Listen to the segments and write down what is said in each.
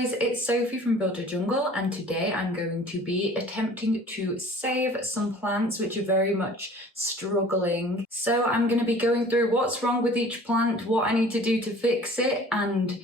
guys, it's Sophie from Build a Jungle, and today I'm going to be attempting to save some plants which are very much struggling. So I'm going to be going through what's wrong with each plant, what I need to do to fix it, and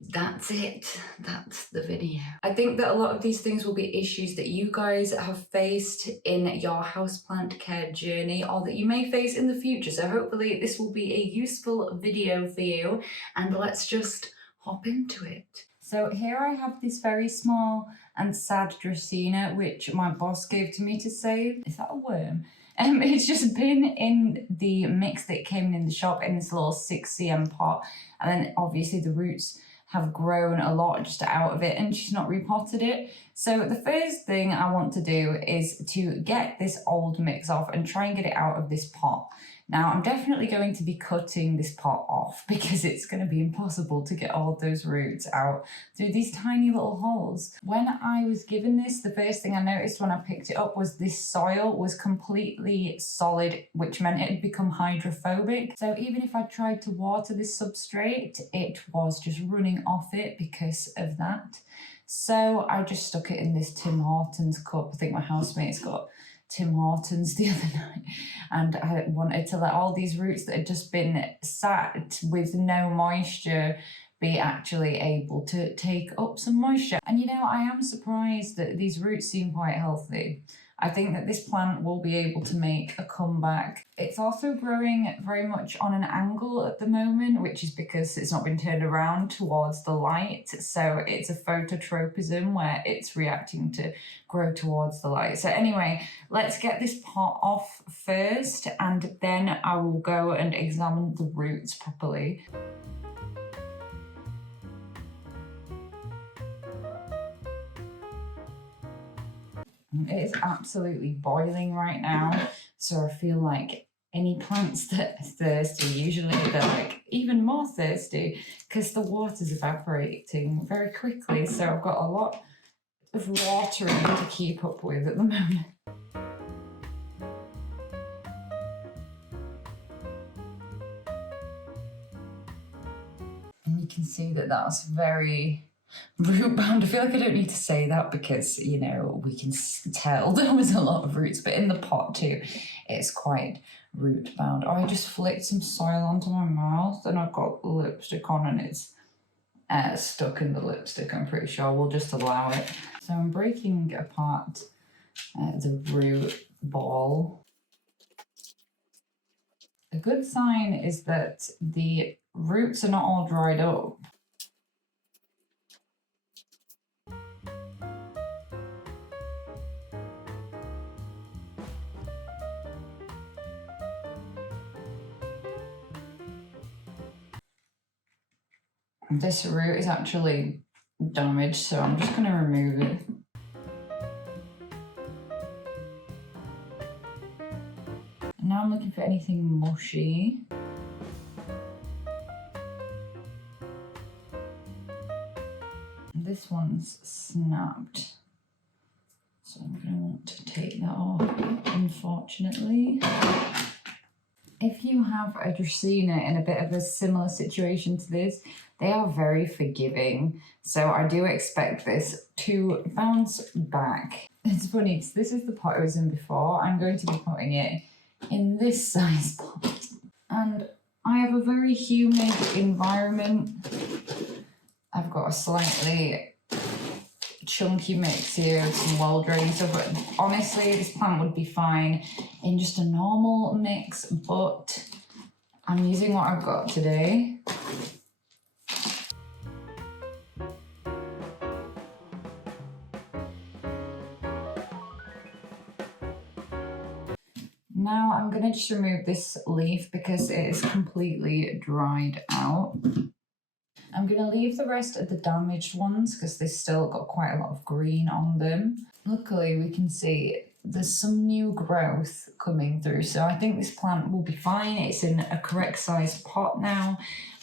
that's it. That's the video. I think that a lot of these things will be issues that you guys have faced in your houseplant care journey or that you may face in the future. So hopefully this will be a useful video for you, and let's just hop into it. So here I have this very small and sad dracaena which my boss gave to me to save. Is that a worm? It's just been in the mix that came in the shop in this little 6 cm pot, and then obviously the roots have grown a lot just out of it and she's not repotted it. So the first thing I want to do is to get this old mix off and try and get it out of this pot. Now I'm definitely going to be cutting this pot off because it's going to be impossible to get all of those roots out through these tiny little holes. When I was given this, the first thing I noticed when I picked it up was this soil was completely solid, which meant it had become hydrophobic. So even if I tried to water this substrate, it was just running off it because of that. So I just stuck it in this Tim Hortons cup. I think my housemate's got Tim Hortons the other night, and I wanted to let all these roots that had just been sat with no moisture be actually able to take up some moisture. And you know, I am surprised that these roots seem quite healthy. I think that this plant will be able to make a comeback. It's also growing very much on an angle at the moment, which is because it's not been turned around towards the light. So it's a phototropism where it's reacting to grow towards the light. So anyway, let's get this pot off first, and then I will go and examine the roots properly. It is absolutely boiling right now, so I feel like any plants that are thirsty, usually they're like even more thirsty because the water's evaporating very quickly. So I've got a lot of watering to keep up with at the moment. And you can see that that's very root bound. I feel like I don't need to say that because, you know, we can tell there was a lot of roots, but in the pot too, it's quite root bound. Oh, I just flicked some soil onto my mouth and I've got lipstick on and it's stuck in the lipstick, I'm pretty sure. We'll just allow it. So I'm breaking apart the root ball. A good sign is that the roots are not all dried up. This root is actually damaged, so I'm just going to remove it. And now I'm looking for anything mushy. This one's snapped, so I'm going to want to take that off, unfortunately. If you have a dracaena in a bit of a similar situation to this, they are very forgiving. So I do expect this to bounce back. It's funny, because this is the pot I was in before. I'm going to be putting it in this size pot. And I have a very humid environment. I've got a slightly chunky mix here of some well-drained stuff, but honestly this plant would be fine in just a normal mix, but I'm using what I've got today. Now I'm going to just remove this leaf because it is completely dried out. I'm going to leave the rest of the damaged ones because they've still got quite a lot of green on them. Luckily, we can see there's some new growth coming through, so I think this plant will be fine. It's in a correct size pot now,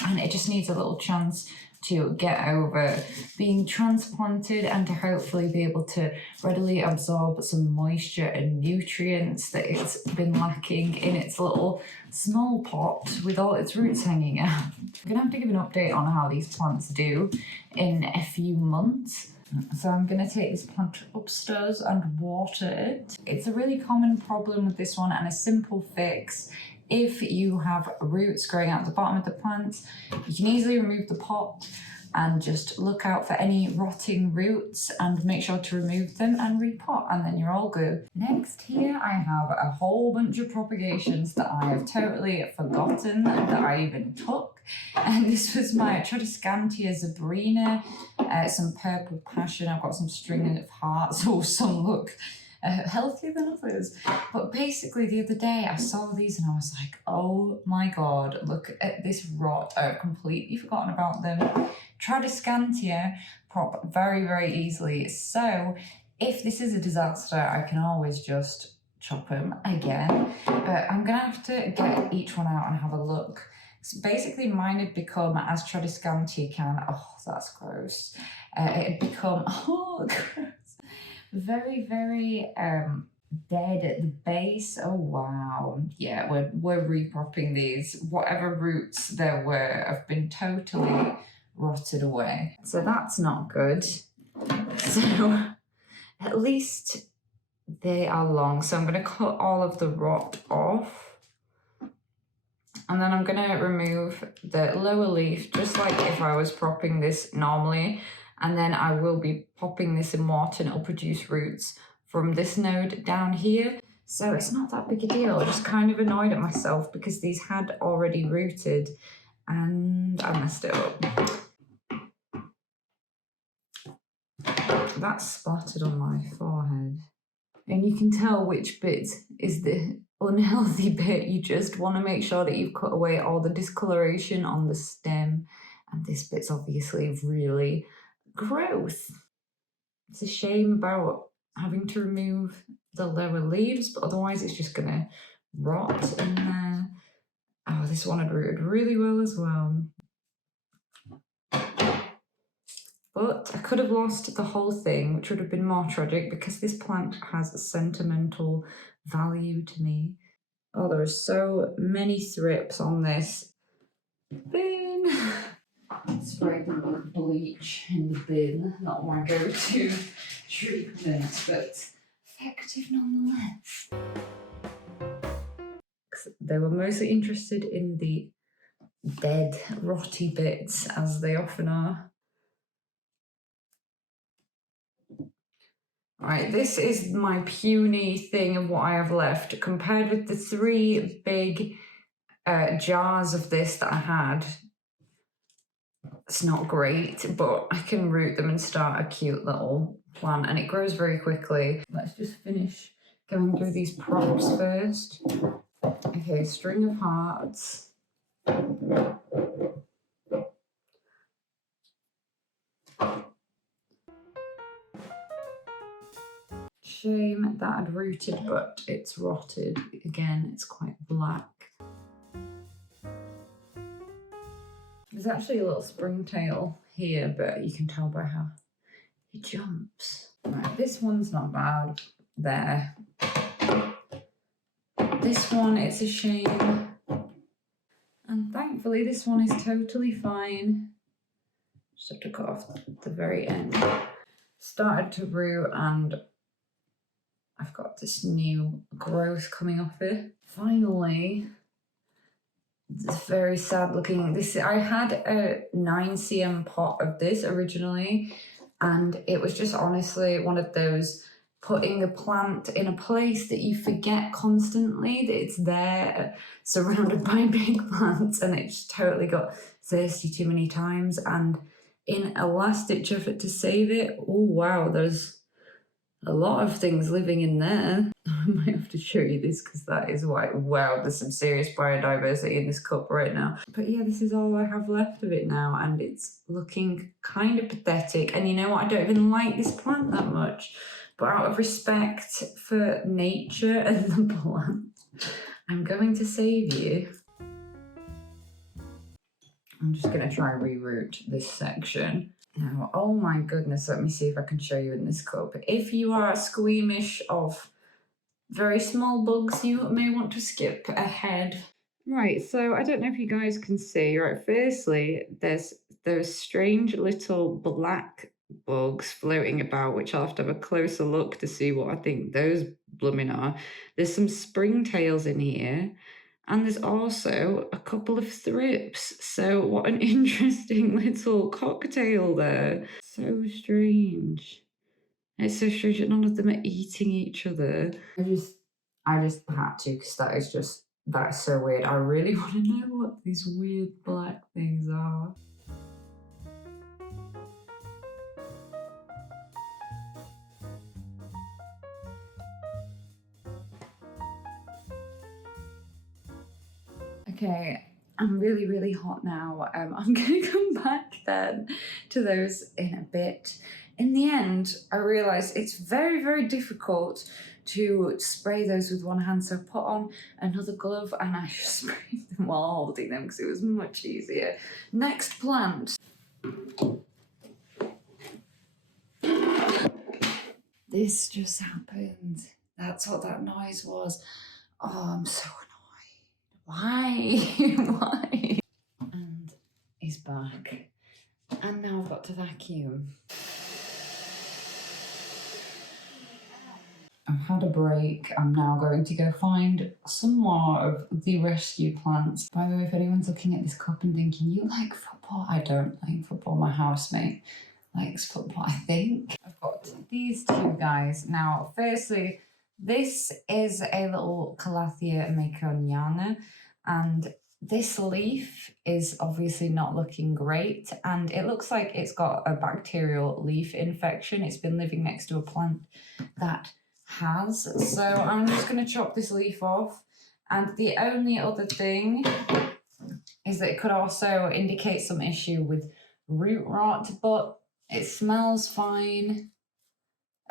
and it just needs a little chance to get over being transplanted and to hopefully be able to readily absorb some moisture and nutrients that it's been lacking in its little small pot with all its roots hanging out. I'm gonna have to give an update on how these plants do in a few months. So I'm going to take this plant upstairs and water it. It's a really common problem with this one, and a simple fix. If you have roots growing out the bottom of the plant, you can easily remove the pot and just look out for any rotting roots and make sure to remove them and repot, and then you're all good. Next here I have a whole bunch of propagations that I have totally forgotten that I even took. And this was my Triage Zebrina, some purple passion. I've got some string of hearts, or some look healthier than others. But basically the other day I saw these and I was like, oh my god, look at this rot. I've completely forgotten about them. Triage prop very, very easily. So if this is a disaster, I can always just chop them again. But I'm gonna have to get each one out and have a look. So basically mine had become, as Triage can, oh, that's gross. It had become, oh, gross. Very, very dead at the base. Oh wow. Yeah, we're repropping these. Whatever roots there were have been totally rotted away. So that's not good. So at least they are long. So I'm going to cut all of the rot off. And then I'm going to remove the lower leaf, just like if I was propping this normally. And then I will be popping this in water and it'll produce roots from this node down here. So it's not that big a deal. I just kind of annoyed at myself because these had already rooted and I messed it up. That's splattered on my forehead. And you can tell which bit is the unhealthy bit. You just want to make sure that you've cut away all the discoloration on the stem. And this bit's obviously really gross. It's a shame about having to remove the lower leaves, but otherwise it's just gonna rot in there. Oh, this one had rooted really well as well. But I could have lost the whole thing, which would have been more tragic because this plant has a sentimental value to me. Oh, there are so many thrips on this bin. Spray them with bleach in the bin, not my go-to treatment, but effective nonetheless. They were mostly interested in the dead, rotty bits, as they often are. Right, this is my puny thing of what I have left, compared with the 3 big jars of this that I had. It's not great, but I can root them and start a cute little plant, and it grows very quickly. Let's just finish going through these props first. Okay, string of hearts. Shame that I'd rooted, but it's rotted. Again, it's quite black. There's actually a little springtail here, but you can tell by how he jumps. Right, this one's not bad. There. This one, it's a shame. And thankfully, this one is totally fine. Just have to cut off the very end. Started to root, and I've got this new growth coming off it. Finally, it's very sad looking. This, I had a 9 cm pot of this originally, and it was just honestly one of those putting a plant in a place that you forget constantly that it's there, surrounded by big plants, and it just totally got thirsty too many times. And in a last-ditch effort to save it, oh wow, there's a lot of things living in there. I might have to show you this because that is why, wow, there's some serious biodiversity in this cup right now. But yeah, this is all I have left of it now, and it's looking kind of pathetic. And you know what, I don't even like this plant that much, but out of respect for nature and the plant, I'm going to save you. I'm just going to try and reroot this section. Now, oh my goodness, let me see if I can show you in this cup. If you are squeamish of very small bugs, you may want to skip ahead. Right, so I don't know if you guys can see. Right, firstly, there's those strange little black bugs floating about, which I'll have to have a closer look to see what I think those blooming are. There's some springtails in here, and there's also a couple of thrips. So what an interesting little cocktail there. So strange. It's so strange that none of them are eating each other. I just had to, because that is so weird. I really want to know what these weird black things are. Okay, I'm really, really hot now. I'm going to come back then to those in a bit. In the end, I realised it's very, very difficult to spray those with one hand, so I put on another glove and I just sprayed them while holding them because it was much easier. Next plant. This just happened. That's what that noise was. Oh, I'm so annoyed. Why? Why? And he's back. And now I've got to vacuum. I've had a break. I'm now going to go find some more of the rescue plants. By the way, if anyone's looking at this cup and thinking, you like football? I don't like football. My housemate likes football, I think. I've got these two guys. Now, firstly, this is a little Calathea meconiana, and this leaf is obviously not looking great, and it looks like it's got a bacterial leaf infection. It's been living next to a plant that has. So I'm just going to chop this leaf off. And the only other thing is that it could also indicate some issue with root rot, but it smells fine.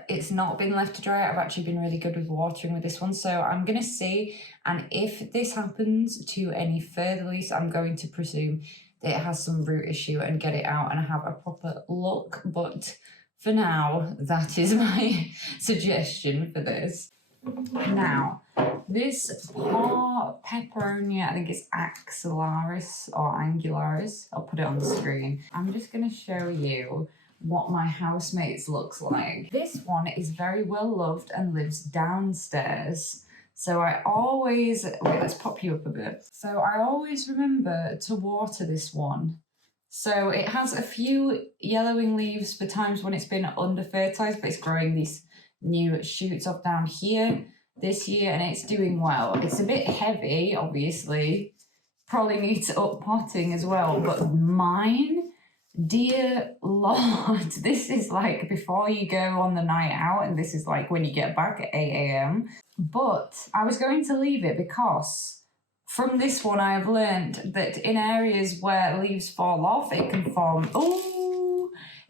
It's not been left to dry. I've actually been really good with watering with this one. So I'm going to see, and if this happens to any further leaves, I'm going to presume that it has some root issue and get it out and have a proper look. But for now, that is my suggestion for this. Now, this peperomia, I think it's axillaris or angularis. I'll put it on the screen. I'm just going to show you what my housemates looks like. This one is very well loved and lives downstairs. So I always, wait, let's pop you up a bit. So I always remember to water this one. So it has a few yellowing leaves for times when it's been under fertilized, but it's growing these new shoots up down here this year, and it's doing well. It's a bit heavy, obviously. Probably needs up potting as well, but mine, dear Lord, this is like before you go on the night out, and this is like when you get back at 8 a.m. But I was going to leave it because from this one, I have learned that in areas where leaves fall off, it can form,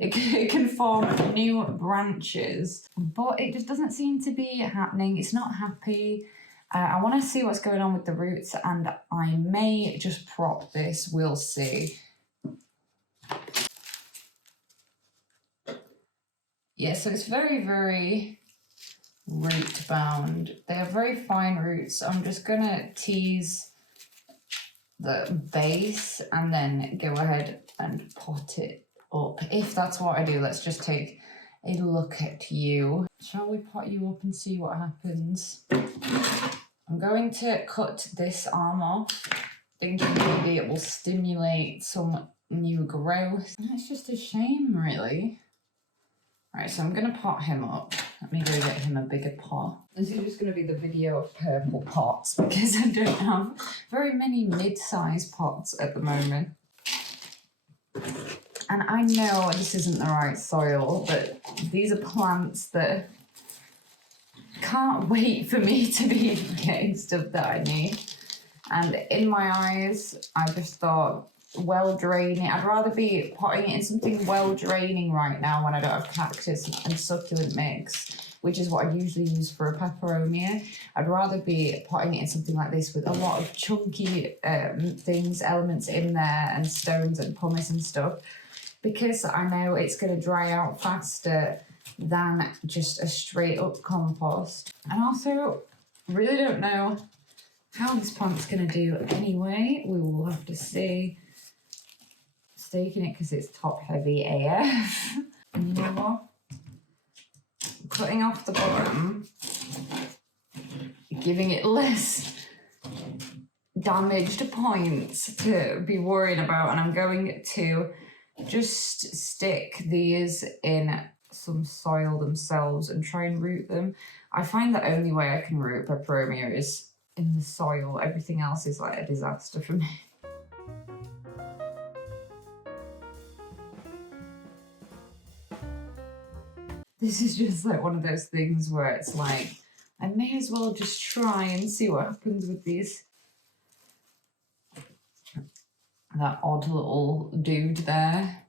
it can form new branches. But it just doesn't seem to be happening. It's not happy. I want to see what's going on with the roots, and I may just prop this. We'll see. Yeah, so it's very, very root bound. They have very fine roots. I'm just going to tease the base and then go ahead and pot it up. If that's what I do, let's just take a look at you. Shall we pot you up and see what happens? I'm going to cut this arm off, thinking maybe it will stimulate some new growth. It's just a shame, really. Right, so I'm going to pot him up. Let me go get him a bigger pot. This is just going to be the video of purple pots because I don't have very many mid-sized pots at the moment. And I know this isn't the right soil, but these are plants that can't wait for me to be getting stuff that I need. And in my eyes, I just thought, well draining. I'd rather be potting it in something well draining right now when I don't have cactus and succulent mix which is what I usually use for a peperomia. I'd rather be potting it in something like this with a lot of chunky elements in there, and stones and pumice and stuff, because I know it's going to dry out faster than just a straight up compost. And also, really don't know how this plant's going to do anyway. We will have to see. Staking it because it's top heavy AF. And you know what? Cutting off the bottom, giving it less damaged points to be worrying about, and I'm going to just stick these in some soil themselves and try and root them. I find the only way I can root peperomia is in the soil. Everything else is like a disaster for me. This is just like one of those things where it's like, I may as well just try and see what happens with these. That odd little dude there.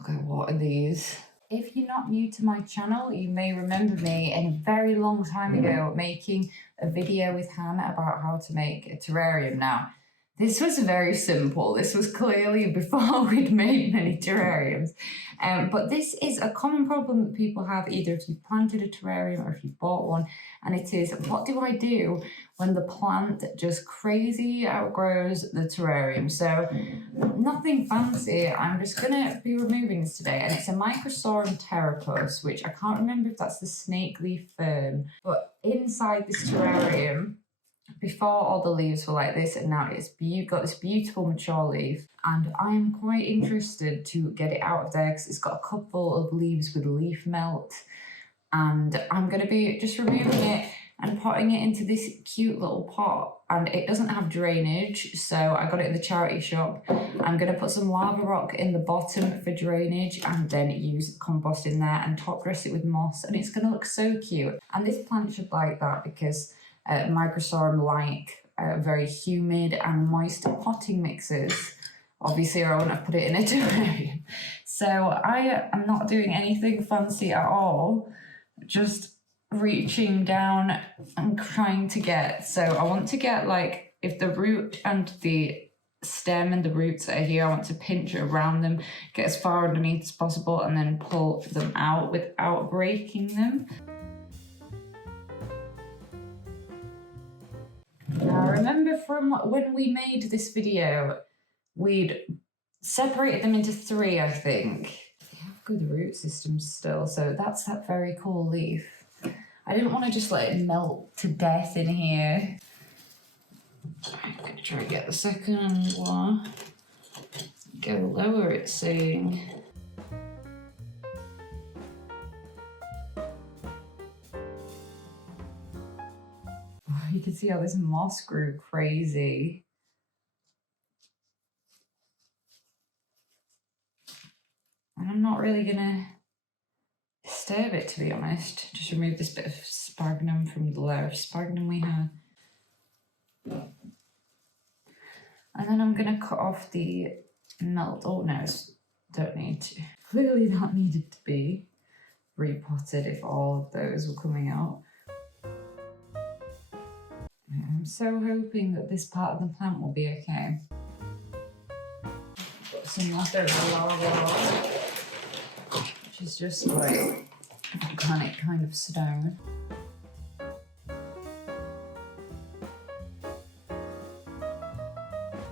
Okay, what are these? If you're not new to my channel, you may remember me in a very long time ago making a video with Hannah about how to make a terrarium. Now, this was very simple. This was clearly before we'd made many terrariums. But this is a common problem that people have, either if you've planted a terrarium or if you've bought one. And it is, what do I do when the plant just crazy outgrows the terrarium? So nothing fancy. I'm just going to be removing this today. And it's a Microsorum terrapus, which I can't remember if that's the snake leaf fern. But inside this terrarium, before all the leaves were like this, and now it's got this beautiful mature leaf, and I'm quite interested to get it out of there because it's got a couple of leaves with leaf melt, and I'm going to be just removing it and potting it into this cute little pot. And it doesn't have drainage, so I got it in the charity shop. I'm going to put some lava rock in the bottom for drainage, and then use compost in there and top dress it with moss, and it's going to look so cute. And this plant should like that because Microsorum like very humid and moist potting mixes. Obviously, I wouldn't have put it in a terrarium. So I am not doing anything fancy at all, just reaching down and trying to get. So I want to get, like, if the root and the stem and the roots are here, I want to pinch around them, get as far underneath as possible, and then pull them out without breaking them. Now, I remember from when we made this video, we'd separated them into 3, I think. They have good root systems still, so that's that very cool leaf. I didn't want to just let it melt to death in here. I'm going to try and get the second one. Go lower, it's saying. You can see how this moss grew crazy. And I'm not really gonna disturb it, to be honest. Just remove this bit of sphagnum from the layer of sphagnum we had. And then I'm gonna cut off the melt. Oh no, don't need to. Clearly that needed to be repotted if all of those were coming out. I'm so hoping that this part of the plant will be okay. Got some leftover lava, which is just like volcanic kind of stone.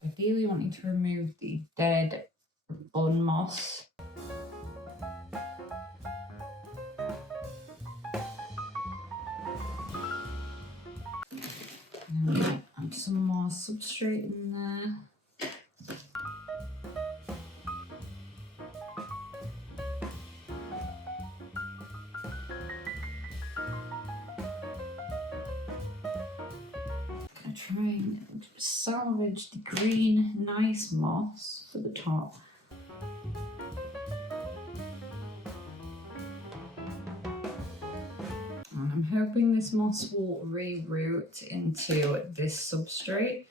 Ideally wanting to remove the dead bun moss. Add some more substrate in there. Gonna try and salvage the green, nice moss for the top. I'm hoping this moss will reroot into this substrate.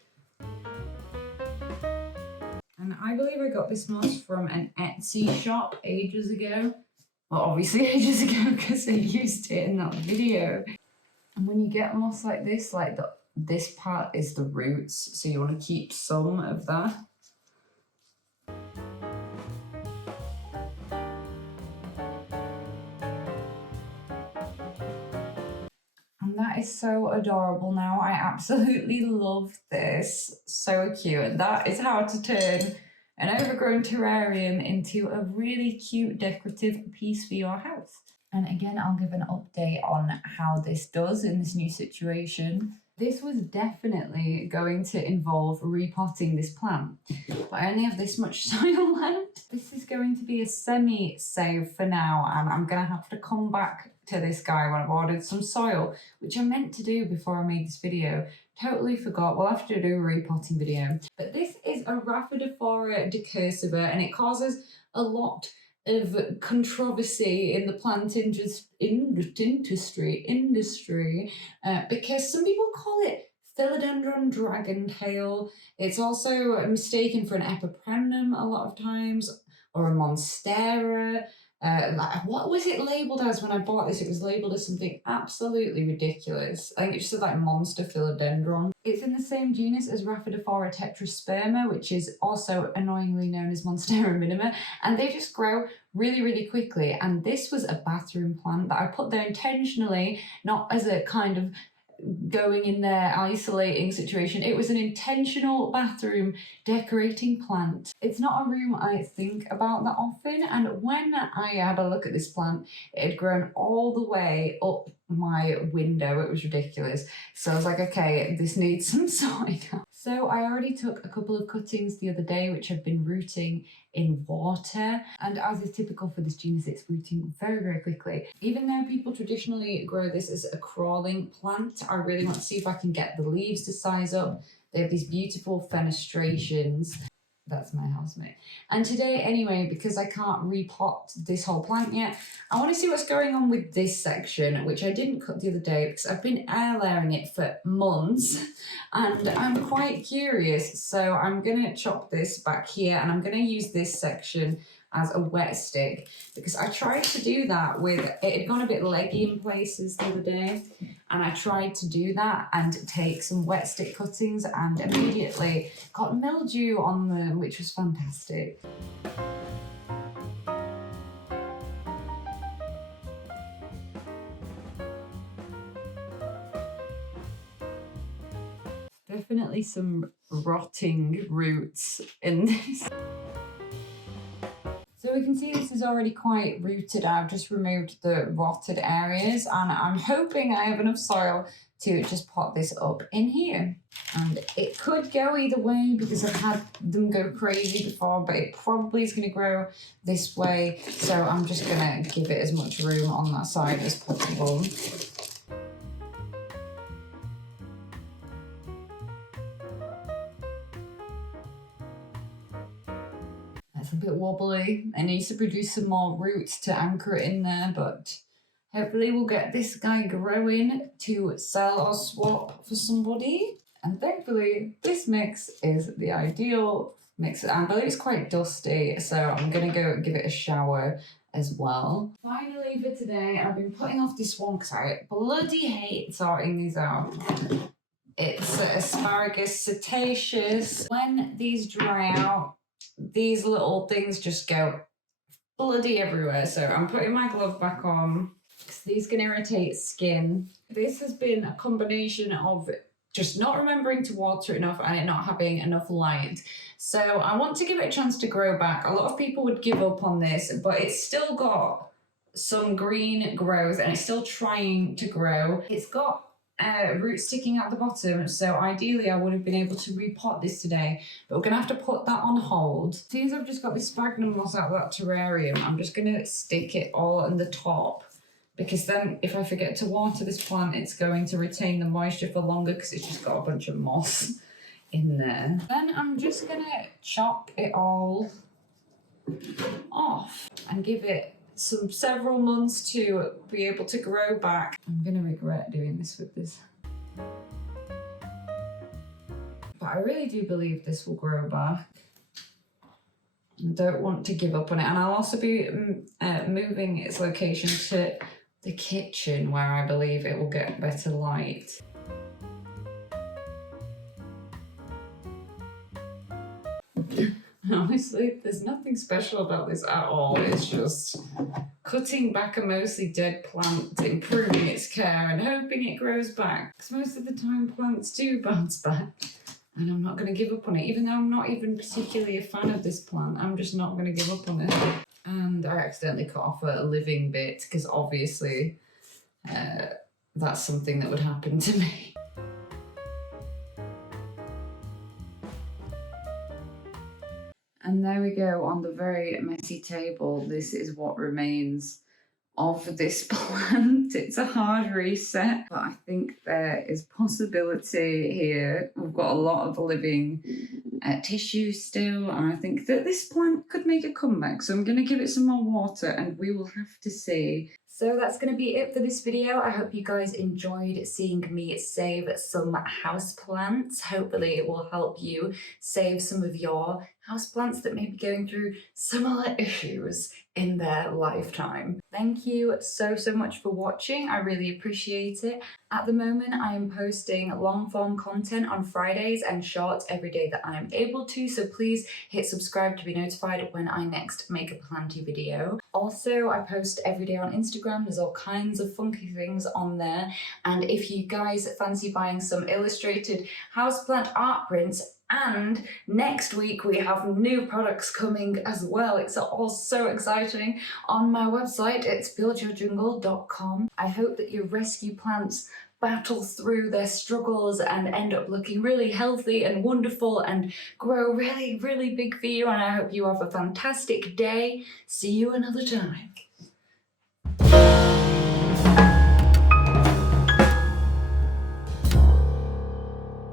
And I believe I got this moss from an Etsy shop ages ago. Well, obviously ages ago because I used it in that video. And when you get moss like this, like this part is the roots, so you want to keep some of that. And that is so adorable now. I absolutely love this. So cute. And that is how to turn an overgrown terrarium into a really cute decorative piece for your house. And again, I'll give an update on how this does in this new situation. This was definitely going to involve repotting this plant, but I only have this much soil left. This is going to be a semi-save for now, and I'm going to have to come back to this guy when I've ordered some soil, which I meant to do before I made this video. Totally forgot. We'll have to do a repotting video. But this is a rapidophora decursiva, and it causes a lot of controversy in the plant industry because some people call it philodendron dragon tail. It's also mistaken for an epipremnum a lot of times, or a monstera. What was it labelled as when I bought this? It was labelled as something absolutely ridiculous. I think it just said like monster philodendron. It's in the same genus as Rapidophora tetrasperma, which is also annoyingly known as Monstera minima, and they just grow really, really quickly. And this was a bathroom plant that I put there intentionally, not as a kind of going in there isolating situation. It was an intentional bathroom decorating plant. It's not a room I think about that often, and when I had a look at this plant, it had grown all the way up my window. It was ridiculous. So I was like, okay, this needs some sorting out. So I already took a couple of cuttings the other day, which have been rooting in water, and as is typical for this genus, it's rooting very, very quickly. Even though people traditionally grow this as a crawling plant, I really want to see if I can get the leaves to size up. They have these beautiful fenestrations. That's my housemate. And today, anyway, because I can't repot this whole plant yet, I want to see what's going on with this section, which I didn't cut the other day because I've been air layering it for months and I'm quite curious. So I'm going to chop this back here and I'm going to use this section as a wet stick because I tried to do that with, it had gone a bit leggy in places the other day, and I tried to do that and take some wet stick cuttings and immediately got mildew on them, which was fantastic. Definitely some rotting roots in this. So we can see this is already quite rooted. I've just removed the rotted areas and I'm hoping I have enough soil to just pot this up in here. And it could go either way because I've had them go crazy before, but it probably is going to grow this way. So I'm just going to give it as much room on that side as possible. It's a bit wobbly. It needs to produce some more roots to anchor it in there, but hopefully we'll get this guy growing to sell or swap for somebody. And thankfully this mix is the ideal mix. I believe it's quite dusty, so I'm gonna go give it a shower as well. Finally for today, I've been putting off this one because I bloody hate sorting these out. It's asparagus setaceous. When these dry out, these little things just go bloody everywhere. So I'm putting my glove back on because these can irritate skin. This has been a combination of just not remembering to water enough and it not having enough light. So I want to give it a chance to grow back. A lot of people would give up on this, but it's still got some green growth and it's still trying to grow. It's got roots sticking out the bottom, so ideally I would have been able to repot this today, but we're gonna have to put that on hold. As soon as I've just got this sphagnum moss out of that terrarium, I'm just gonna stick it all in the top, because then if I forget to water this plant, it's going to retain the moisture for longer because it's just got a bunch of moss in there. Then I'm just gonna chop it all off and give it several months to be able to grow back. I'm gonna regret doing this with this. But I really do believe this will grow back. I don't want to give up on it. And I'll also be moving its location to the kitchen, where I believe it will get better light. Honestly, there's nothing special about this at all. It's just cutting back a mostly dead plant, improving its care and hoping it grows back. Because most of the time plants do bounce back. And I'm not going to give up on it. Even though I'm not even particularly a fan of this plant, I'm just not going to give up on it. And I accidentally cut off a living bit because obviously that's something that would happen to me. And there we go, on the very messy table. This is what remains of this plant. It's a hard reset, but I think there is possibility here. We've got a lot of living tissue still, and I think that this plant could make a comeback. So I'm going to give it some more water and we will have to see. So that's going to be it for this video. I hope you guys enjoyed seeing me save some houseplants. Hopefully it will help you save some of your houseplants that may be going through similar issues in their lifetime. Thank you so much for watching. I really appreciate it. At the moment, I am posting long form content on Fridays and shorts every day that I am able to, so please hit subscribe to be notified when I next make a planty video. Also, I post every day on Instagram. There's all kinds of funky things on there, and if you guys fancy buying some illustrated houseplant art prints, and next week we have new products coming as well. It's all so exciting. On my website, it's buildyourjungle.com. I hope that your rescue plants battle through their struggles and end up looking really healthy and wonderful and grow really big for you. And I hope you have a fantastic day. See you another time.